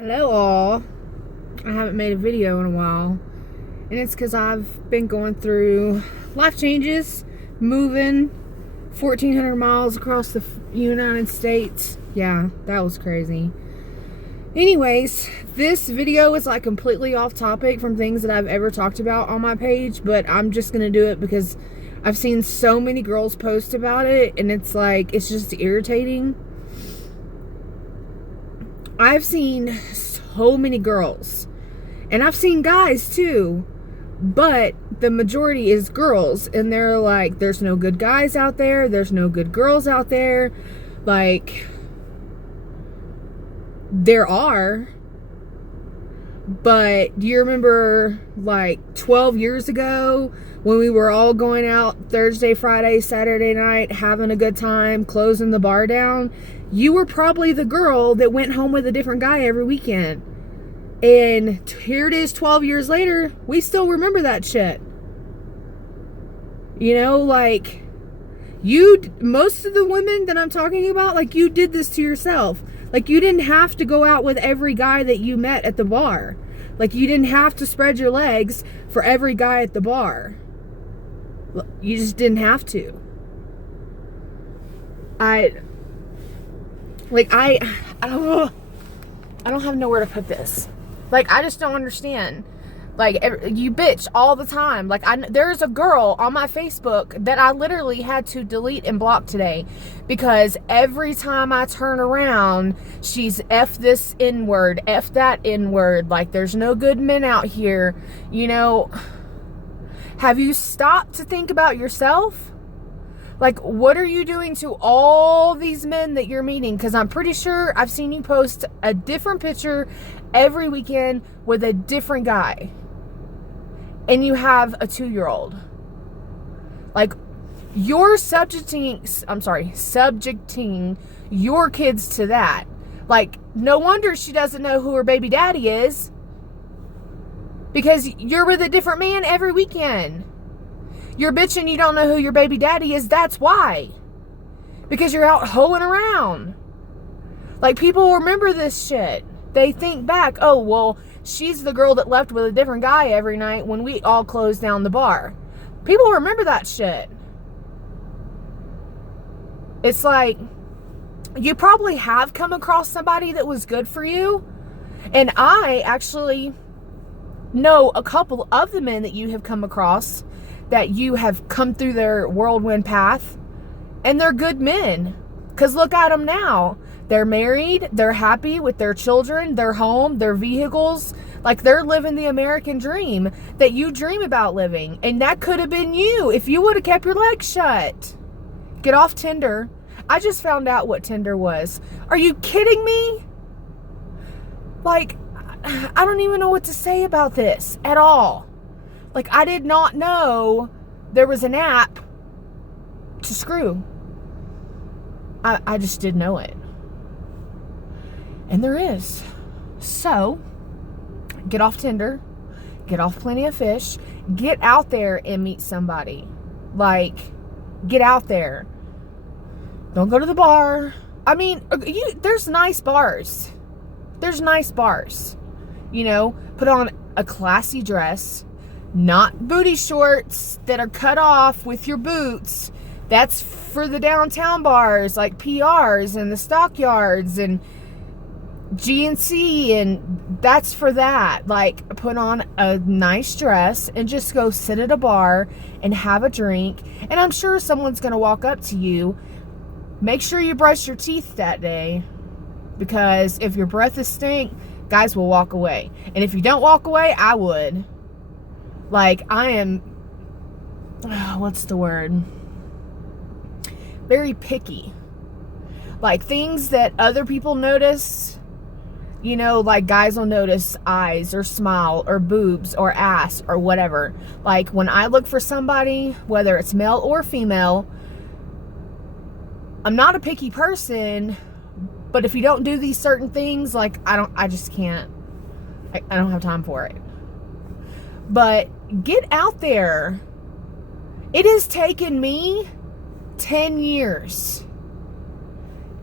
Hello all. I haven't made a video in a while, and it's because I've been going through life changes, moving 1,400 miles across the United States. Yeah, that was crazy. Anyways, this video is like completely off topic from things that I've ever talked about on my page, but I'm just gonna do it because I've seen so many girls post about it, and it's just irritating. I've seen so many girls, and I've seen guys too, but the majority is girls, and they're like, there's no good guys out there, there's no good girls out there. Like, there are, but do you remember like 12 years ago when we were all going out Thursday, Friday, Saturday night, having a good time, closing the bar down? You were probably the girl that went home with a different guy every weekend. And here it is 12 years later, we still remember that shit. You know, like, most of the women that I'm talking about, like, you did this to yourself. Like, you didn't have to go out with every guy that you met at the bar. Like, you didn't have to spread your legs for every guy at the bar. You just didn't have to. I don't have nowhere to put this. Like, I just don't understand. Like, you bitch all the time. Like, there's a girl on my Facebook that I literally had to delete and block today because every time I turn around, she's F this N-word, F that N-word. Like, there's no good men out here. You know, have you stopped to think about yourself? Like, what are you doing to all these men that you're meeting? Because I'm pretty sure I've seen you post a different picture every weekend with a different guy. And you have a 2-year-old. Like, you're subjecting your kids to that. Like, no wonder she doesn't know who her baby daddy is. Because you're with a different man every weekend. You're bitching you don't know who your baby daddy is. That's why. Because you're out hoeing around. Like, people remember this shit. They think back, oh, well, she's the girl that left with a different guy every night when we all closed down the bar. People remember that shit. It's like, you probably have come across somebody that was good for you. And I actually know a couple of the men that you have come across that you have come through their whirlwind path, and they're good men. Because look at them now. They're married, they're happy with their children, their home, their vehicles. Like, they're living the American dream that you dream about living. And that could have been you if you would have kept your legs shut. Get off Tinder. I just found out what Tinder was. Are you kidding me? Like, I don't even know what to say about this at all. Like, I did not know there was an app to screw. I just didn't know it. And there is. So, get off Tinder. Get off Plenty of Fish. Get out there and meet somebody. Like, get out there. Don't go to the bar. I mean, there's nice bars. There's nice bars. You know, put on a classy dress. Not booty shorts that are cut off with your boots. That's for the downtown bars like PRs and the Stockyards and GNC, and that's for that. Like, put on a nice dress and just go sit at a bar and have a drink. And I'm sure someone's going to walk up to you. Make sure you brush your teeth that day, because if your breath is stink, guys will walk away. And if you don't walk away, I would. Like, I am, what's the word? Very picky. Like, things that other people notice, you know, like guys will notice eyes or smile or boobs or ass or whatever. Like, when I look for somebody, whether it's male or female, I'm not a picky person, but if you don't do these certain things, like, I just can't. I don't have time for it. But get out there. It has taken me 10 years.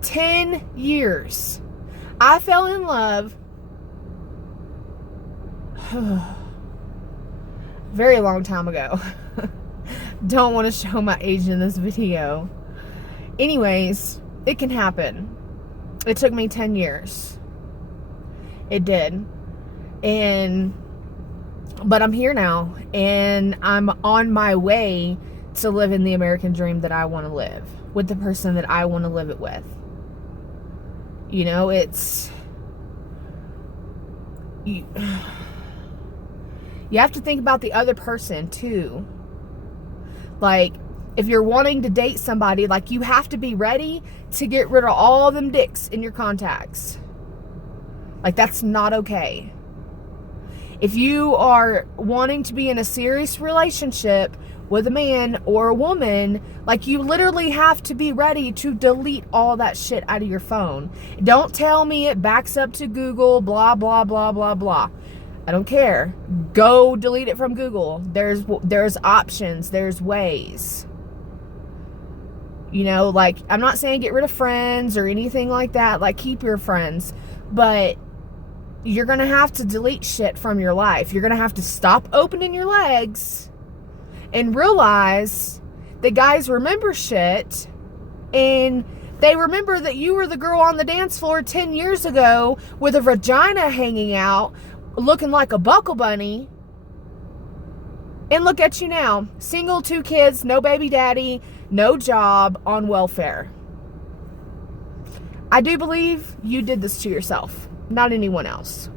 10 years. I fell in love very long time ago. Don't want to show my age in this video. Anyways, it can happen. It took me 10 years. It did. But I'm here now, and I'm on my way to living the American dream that I want to live with the person that I want to live it with. You know, you have to think about the other person too. Like, if you're wanting to date somebody, like, you have to be ready to get rid of all them dicks in your contacts. Like, that's not okay. If you are wanting to be in a serious relationship with a man or a woman, like, you literally have to be ready to delete all that shit out of your phone. Don't tell me it backs up to Google, blah, blah, blah, blah, blah. I don't care. Go delete it from Google. There's options. There's ways. You know, like, I'm not saying get rid of friends or anything like that. Like, keep your friends. But you're going to have to delete shit from your life. You're going to have to stop opening your legs and realize that guys remember shit, and they remember that you were the girl on the dance floor 10 years ago with a vagina hanging out, looking like a buckle bunny. And look at you now. Single, 2 kids, no baby daddy, no job, on welfare. I do believe you did this to yourself, not anyone else.